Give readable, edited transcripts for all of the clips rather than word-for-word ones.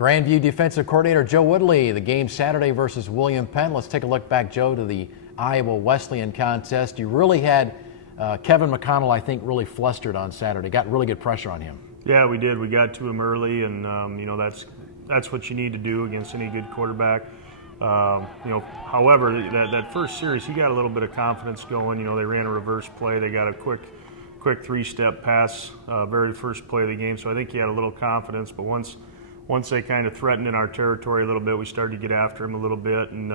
Grandview defensive coordinator Joe Woodley, the game Saturday versus William Penn. Let's take a look back, Joe, to the Iowa Wesleyan contest. You really had Kevin McConnell, I think, really flustered on Saturday. Got really good pressure on him. Yeah, we did. We got to him early, and that's what you need to do against any good quarterback. However, that first series, he got a little bit of confidence going. They ran a reverse play. They got a quick three-step pass, very first play of the game. So I think he had a little confidence. But once they kind of threatened in our territory a little bit, we started to get after him a little bit. And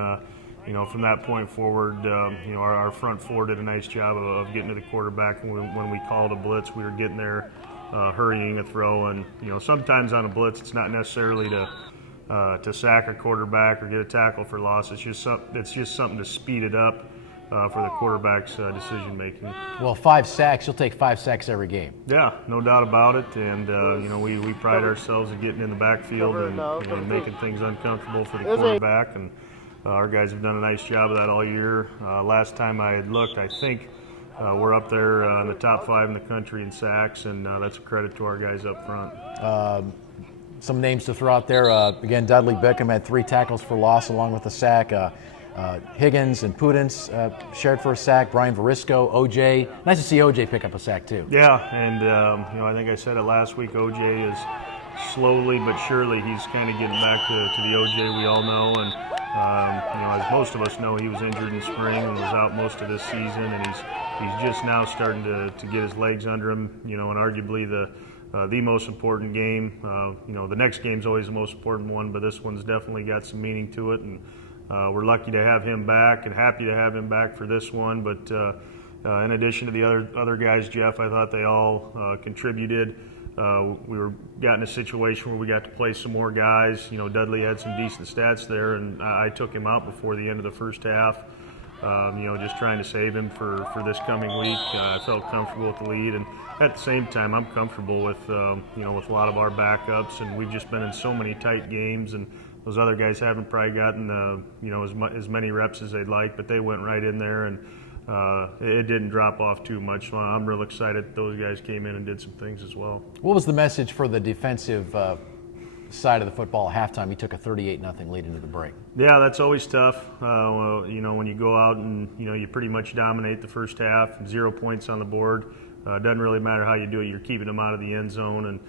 from that point forward, our front four did a nice job of getting to the quarterback. And when we called a blitz, we were getting there, hurrying a throw. And sometimes on a blitz, it's not necessarily to sack a quarterback or get a tackle for loss. It's just something to speed it up for the quarterback's decision making. Well, 5 sacks, you'll take 5 sacks every game. Yeah, no doubt about it. And we pride ourselves in getting in the backfield and making things uncomfortable for the quarterback. And our guys have done a nice job of that all year. Last time I had looked, I think we're up there in the top 5 in the country in sacks, and that's a credit to our guys up front. Some names to throw out there. Again, Dudley Bickham had 3 tackles for loss along with the sack. Higgins and Pudence shared for a sack. Brian Varisco, OJ. Nice to see OJ pick up a sack too. Yeah, and I think I said it last week. OJ is slowly but surely he's kind of getting back to the OJ we all know. And as most of us know, he was injured in spring and was out most of this season, and he's just now starting to get his legs under him. And arguably the most important game. The next game's always the most important one, but this one's definitely got some meaning to it. And we're lucky to have him back and happy to have him back for this one. But in addition to the other guys, Jeff, I thought they all contributed. We got in a situation where we got to play some more guys. Dudley had some decent stats there, and I took him out before the end of the first half. Just trying to save him for this coming week. I felt comfortable with the lead, and at the same time, I'm comfortable with with a lot of our backups, and we've just been in so many tight games, and those other guys haven't probably gotten as many reps as they'd like, but they went right in there, and it didn't drop off too much. So I'm real excited that those guys came in and did some things as well. What was the message for the defensive side of the football at halftime? You took a 38-0 lead into the break. Yeah, that's always tough. When you go out and you pretty much dominate the first half, 0 points on the board. Doesn't really matter how you do it. You're keeping them out of the end zone, and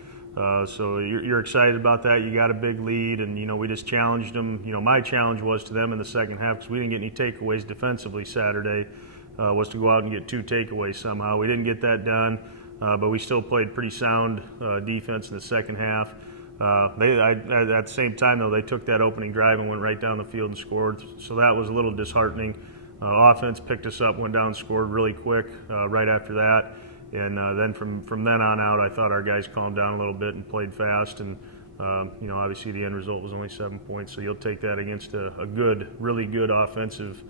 so you're excited about that. You got a big lead, and we just challenged them. My challenge was to them in the second half, because we didn't get any takeaways defensively Saturday. Was to go out and get 2 takeaways somehow. We didn't get that done, but we still played pretty sound defense in the second half. At the same time, though, they took that opening drive and went right down the field and scored. So that was a little disheartening. Offense picked us up, went down, scored really quick right after that. And then from then on out, I thought our guys calmed down a little bit and played fast. And obviously the end result was only 7 points. So you'll take that against a really good offensive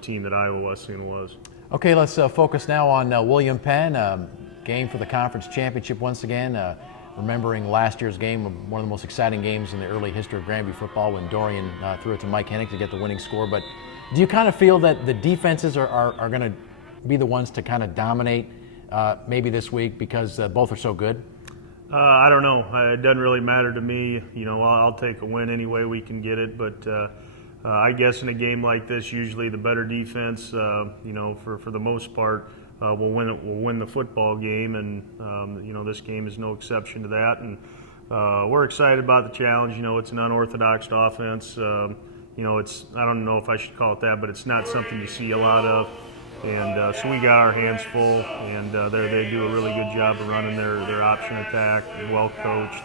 team that Iowa Wesleyan was. Okay, let's focus now on William Penn. Game for the conference championship once again. Remembering last year's game, one of the most exciting games in the early history of Grandview football, when Dorian threw it to Mike Hennig to get the winning score. But do you kind of feel that the defenses are going to be the ones to kind of dominate maybe this week because both are so good? I don't know. It doesn't really matter to me. I'll take a win any way we can get it. But I guess in a game like this, usually the better defense, for the most part, will win the football game, and this game is no exception to that. And we're excited about the challenge. It's an unorthodox offense. It's, I don't know if I should call it that, but it's not something you see a lot of. And so we got our hands full, and they do a really good job of running their option attack, well coached,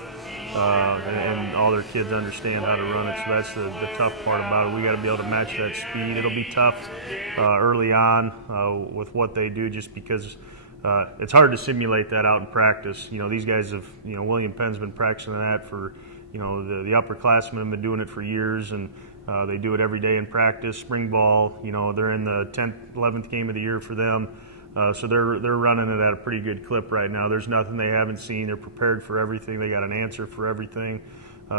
and all their kids understand how to run it. So that's the tough part about it. We got to be able to match that speed. It'll be tough early on with what they do, just because it's hard to simulate that out in practice. These guys have, William Penn's been practicing that for, the upperclassmen have been doing it for years, and they do it every day in practice. Spring ball, they're in the 10th, 11th game of the year for them. So they're running it at a pretty good clip right now. There's nothing they haven't seen. They're prepared for everything. They got an answer for everything.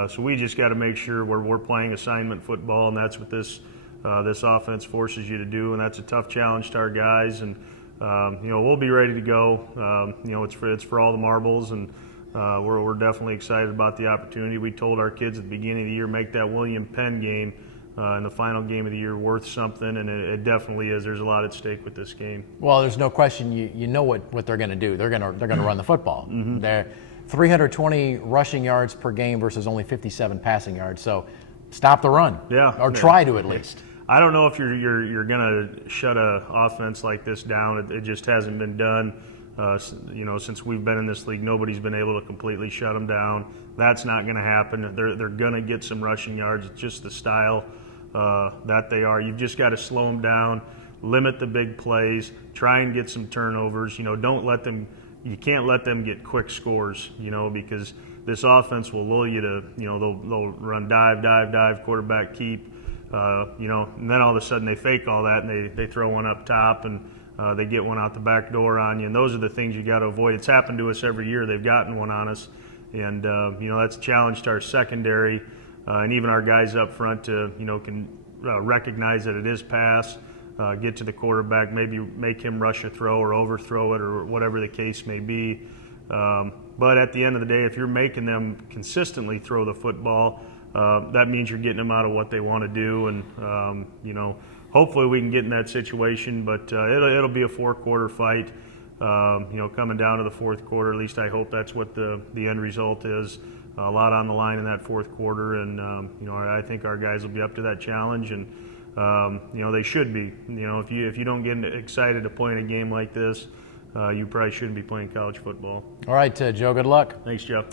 So we just got to make sure we're playing assignment football, and that's what this offense forces you to do, and that's a tough challenge to our guys. And we'll be ready to go. It's for all the marbles, and we're definitely excited about the opportunity. We told our kids at the beginning of the year, make that William Penn game in the final game of the year worth something, and it definitely is. There's a lot at stake with this game. Well, there's no question. You know what they're going to do. They're going to run the football. They're 320 rushing yards per game versus only 57 passing yards. So stop the run. Yeah, or try to at least. I don't know if you're going to shut a offense like this down. It just hasn't been done. Since we've been in this league, nobody's been able to completely shut them down. That's not going to happen. They're going to get some rushing yards. It's just the style that they are. You've just got to slow them down, limit the big plays, try and get some turnovers. Don't let them. You can't let them get quick scores. Because this offense will lull you to. They'll run dive, quarterback keep. And then all of a sudden they fake all that and they throw one up top and they get one out the back door on you. And those are the things you got to avoid. It's happened to us every year. They've gotten one on us, and that's a challenge to our secondary and even our guys up front to can recognize that it is pass, get to the quarterback, maybe make him rush a throw or overthrow it or whatever the case may be. But at the end of the day, if you're making them consistently throw the football, that means you're getting them out of what they want to do, and hopefully we can get in that situation. But it'll be a 4-quarter fight. Coming down to the fourth quarter, at least I hope that's what the end result is. A lot on the line in that fourth quarter, and I think our guys will be up to that challenge, and they should be. If you don't get excited to play in a game like this, you probably shouldn't be playing college football. All right, Joe. Good luck. Thanks, Jeff.